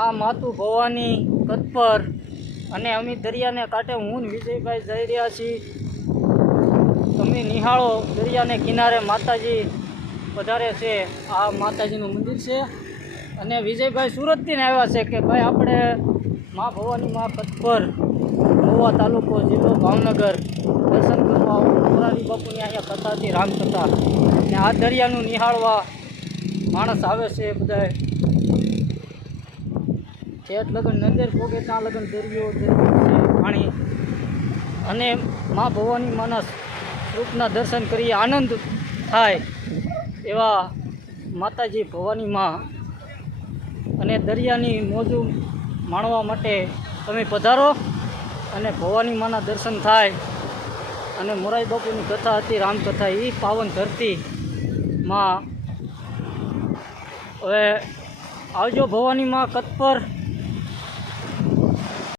આ માતું ભવાની કતપર અને અમે દરિયાને કાંઠે હું ને વિજયભાઈ જઈ રહ્યા છીએ. તમે નિહાળો દરિયાને કિનારે માતાજી વધારે છે. આ માતાજીનું મંદિર છે અને વિજયભાઈ સુરતથી આવ્યા છે કે ભાઈ આપણે મા ભવાની મા કતપર મહુવા તાલુકો જિલ્લો ભાવનગર દર્શન કરવા આવું. મોરારી બાપુની અહીંયા કથા હતી, રામકથા, અને આ દરિયાનું નિહાળવા માણસ આવે છે બધા. જેટ લગન નંદેર પોગે ત્યાં લગન દરિયો પાણી અને મા ભવાની માના રૂપના દર્શન કરી આનંદ થાય એવા માતાજી ભવાની મા અને દરિયાની મોજું માણવા માટે તમે પધારો અને ભવાની માના દર્શન થાય. અને મોરારી બાપુની કથા હતી, રામકથા, એ પાવન ધરતીમાં હવે આવજો ભવાની મા કતપર.